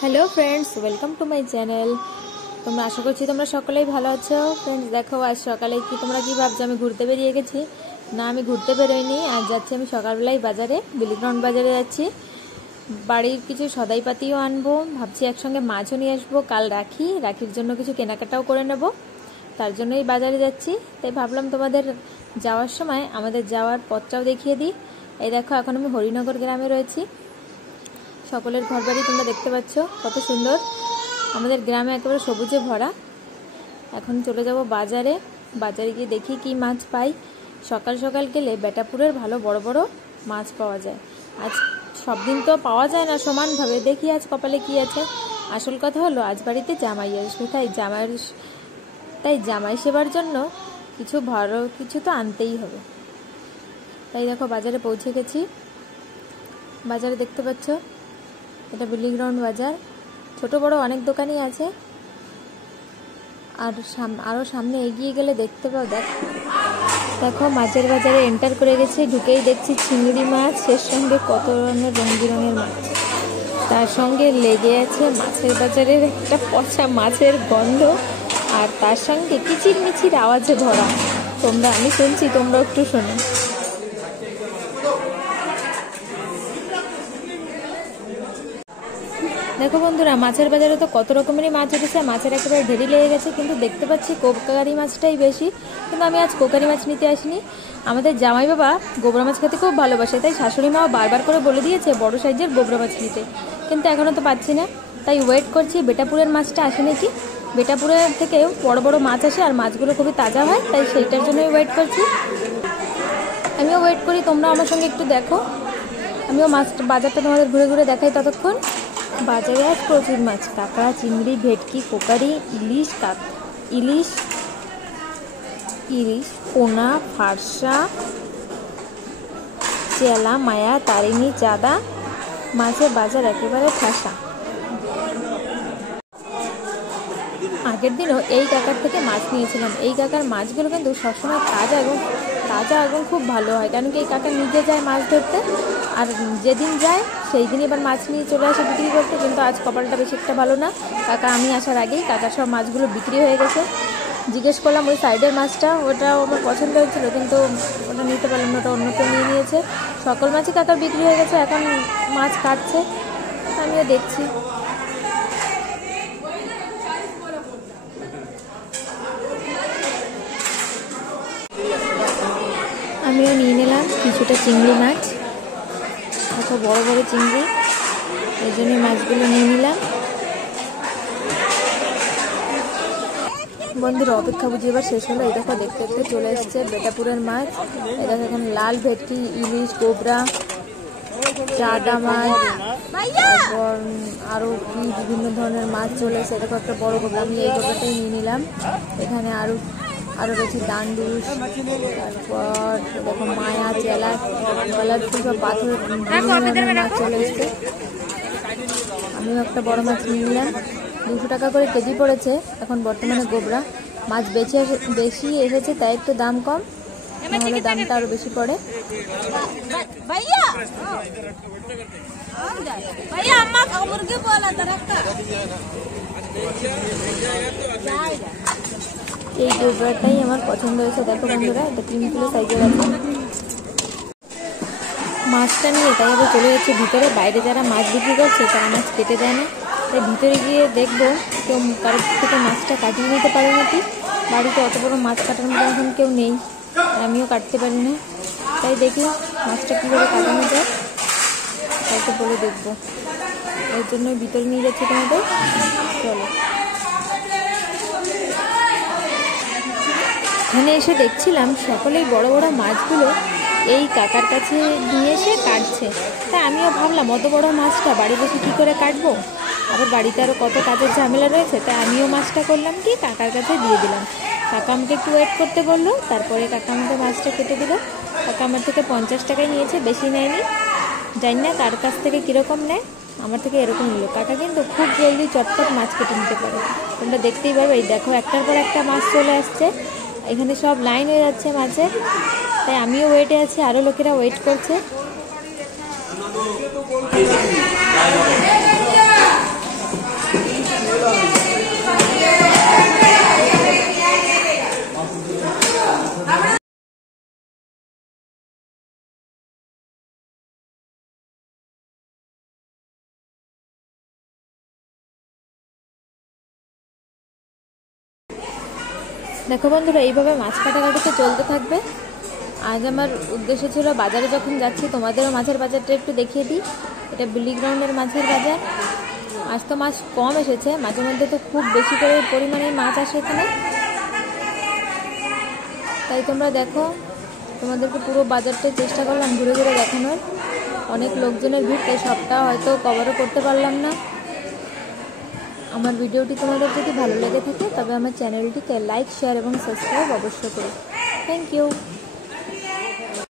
Hello friends, welcome to my channel. তোমরা আশা করছি তোমরা সকলেই ভালো আছো। ফ্রেন্ডস দেখো, আজ সকালে তোমরা কি ভাবছো আমি ঘুরতে বেরিয়ে গেছি? না, আমি ঘুরতে বেরোইনি। আজ যাচ্ছি আমি সকালবেলায় বাজারে, বিলিগ্রাউন্ড বাজারে যাচ্ছি। বাড়ির কিছু সদাইপাতিও আনবো, ভাবছি একসঙ্গে মাছও নিয়ে আসবো। কাল রাখির জন্য কিছু কেনাকাটাও করে নেব, তার জন্যই বাজারে যাচ্ছি। তাই ভাবলাম তোমাদের যাওয়ার সময় আমাদের যাওয়ার পথটাও দেখিয়ে দিই। এই দেখো, এখন আমি হরিনগর গ্রামে রয়েছি। সকলের ঘরবাড়ি তোমরা দেখতে পাচ্ছ, কত সুন্দর। আমাদের গ্রামে একেবারে সবুজে ভরা। এখন চলে যাব বাজারে। বাজারে গিয়ে দেখি কি মাছ পাই। সকাল সকাল গেলে বেটাপুরের ভালো বড় বড় মাছ পাওয়া যায়। আজ সব দিন তো পাওয়া যায় না সমানভাবে, দেখি আজ কপালে কি আছে। আসল কথা হলো, আজ বাড়িতে জামাই আসবে, তাই জামাই সেবার জন্য কিছু ভালো কিছু তো আনতেই হবে। তাই দেখো, বাজারে পৌঁছে গেছি। বাজারে দেখতে পাচ্ছ, এটা বিলিগ্রাউন্ড বাজার। ছোট বড় অনেক দোকানই আছে। আর আরও সামনে এগিয়ে গেলে দেখতে পাও, দেখো মাছের বাজারে এন্টার করে গেছে। ঢুকেই দেখছি চিংড়ি মাছ, এর সঙ্গে কত রঙের রং বেরঙের মাছ। তার সঙ্গে লেগে আছে মাছের বাজারের একটা পচা মাছের গন্ধ, আর তার সঙ্গে কিচির মিচির আওয়াজে ভরা। আমি শুনছি, তোমরা একটু শোনো। দেখো বন্ধুরা, মাছের বাজারে তো কত রকমেরই মাছ উঠেছে, মাছের একেবারে ঢেরি লেগে গেছে। কিন্তু দেখতে পাচ্ছি কোকারি মাছটাই বেশি। কিন্তু আমি আজ কোকারি মাছ নিতে আসিনি। আমাদের জামাই বাবা গোবরা মাছ খেতে খুব ভালোবাসে, তাই শাশুড়ি মাও বারবার করে বলে দিয়েছে বড় সাইজের গোবরা মাছ নিতে। কিন্তু এখনও তো পাচ্ছি না, তাই ওয়েট করছি বেটাপুরের মাছটা আসে নাকি। বেটাপুরের থেকে বড় বড় মাছ আসে, আর মাছগুলো খুবই তাজা হয়, তাই সেইটার জন্যই ওয়েট করছি। আমিও ওয়েট করি, তোমরা আমার সঙ্গে একটু দেখো। আমিও বাজারটা তোমাদের ঘুরে ঘুরে দেখাই ততক্ষণ। বাজারে আজ প্রচুর মাছ, কাঁকড়া, চিংড়ি, ভেটকি, কোকারি, ইলিশ, পোনা, ফারসা, চেলা, মায়া, তারিণী, চাঁদা। মাছের বাজার একেবারে ঠাসা। আগের দিনও এই কাকার থেকে মাছ নিয়েছিলাম। এই কাকার মাছগুলো কিন্তু সবসময় তাজা এবং খুব ভালো হয়, কারণ কি এই কাকা নিজে যায় মাছ ধরতে, আর যেদিন যায় সেই দিন এবার মাছ নিয়ে চলে আসে বিক্রি করতে। কিন্তু আজ কপালটা বেশি একটা ভালো না, কাকা আমি আসার আগেই কাকার সব মাছগুলো বিক্রি হয়ে গেছে। জিজ্ঞেস করলাম ওই সাইডের মাছটা, ওটাও আমার পছন্দ হয়েছিল, কিন্তু ওটা নিতে পারলাম না, ওটা অন্য কেউ নিয়ে নিয়েছে। সকল মাছই কাকার বিক্রি হয়ে গেছে, এখন মাছ কাটছে, আমিও দেখছি। আমিও নিয়ে নিলাম কিছুটা চিংড়ি মাছ, এত বড় বড় চিংড়ি, এই জন্য মাছগুলো নিয়ে নিলাম। বন্ধুরা, অপেক্ষা বুঝি এবার শেষ হলো। এই দেখো, দেখতে দেখতে চলে এসছে বেটাপুরের মাছ। এই দেখো, এখন লাল ভেটকি, ইলিশ, গোবরা, চাদা মাছ, তারপর আরও কি বিভিন্ন ধরনের মাছ চলে এসছে। দেখো একটা বড় গোবরা, আমি এই গোবরাটাই নিয়ে নিলাম। এখানে আরও রয়েছে দান্ডুস, তারপর দেখো মায়া, চেলা, কালারফুল সব পাথর মাছ চলে এসছে। আমিও একটা বড় মাছ নিয়ে নিলাম। 200 টাকা করে কেজি পড়েছে এখন বর্তমানে গোবরা। মাছ বেশি এসেছে, তাই একটু দাম কম, নাহলে দামটা আরও বেশি পড়ে। এই গোবরাটাই আমার পছন্দ হয়েছে। দেখো বন্ধুরা, এটা 3 কিলো সাইজের আছে। মাছটা নিয়ে তাই আবার চলে যাচ্ছে ভিতরে। বাইরে যারা মাছ বিক্রি করছে তারা মাছ কেটে দেয় না, তাই ভিতরে গিয়ে দেখবো কেউ কারোর থেকে মাছটা কাটিয়ে নিতে পারে নাকি। বাড়িতে অত বড় মাছ কাটার মতো এখন কেউ নেই, আর আমিও কাটতে পারি না, তাই দেখি মাছটা কীভাবে কাটানো যায়, তাই তো বলে দেখবো। এর জন্যই ভিতরে নিয়ে যাচ্ছি তোমাদের, চলো। এখানে এসে দেখছিলাম সকলেই বড় বড় মাছগুলো এই কাকার কাছে নিয়ে এসে কাটছে। তাই আমিও ভাবলাম অত বড় মাছটা বাড়ি বসে কী করে কাটবো, আবার বাড়িতে আরও কত কাজের ঝামেলা রয়েছে। তাই আমিও মাছটা করলাম কি, কাকার কাছে দিয়ে দিলাম। কাকা আমাকে একটু ওয়েট করতে বললো, তারপরে কাকা আমাকে মাছটা কেটে দিল। কাকা আমার থেকে 50 টাকায় নিয়েছে, বেশি নেয়নি। জানি না কার কাছ থেকে কীরকম নেয়, আমার থেকে এরকম নিল। কাকা কিন্তু খুব জলদি চটপট মাছ কেটে নিতে পারে, তোমরা দেখতেই পাবে। এই দেখো, একটার পর একটা মাছ চলে আসছে, এখানে সব লাইন হয়ে যাচ্ছে মাছের। তাই আমিও ওয়েটে আছি, আরও লোকেরা ওয়েট করছে। দেখো বন্ধুরা, এইভাবে মাছ কাটাকাটিতে চলতে থাকবে। আজ আমার উদ্দেশ্য ছিল বাজারে যখন যাচ্ছি তোমাদেরও মাছের বাজারটা একটু দেখিয়ে দিই। এটা বিলি গ্রাউন্ডের মাছের বাজার। আজ তো মাছ কম এসেছে, মাঝে মধ্যে তো খুব বেশি করে পরিমাণে মাছ আসে এখানে। তাই তোমরা দেখো, তোমাদেরকে পুরো বাজারটাই চেষ্টা করলাম ঘুরে ঘুরে দেখানোর। অনেক লোকজনের ভিড়, তাই সবটা হয়তো কভারও করতে পারলাম না। আমার ভিডিওটি তোমাদের যদি ভালো লেগে থাকে তবে আমার চ্যানেলটিকে লাইক, শেয়ার এবং সাবস্ক্রাইব অবশ্যই করো। Thank you.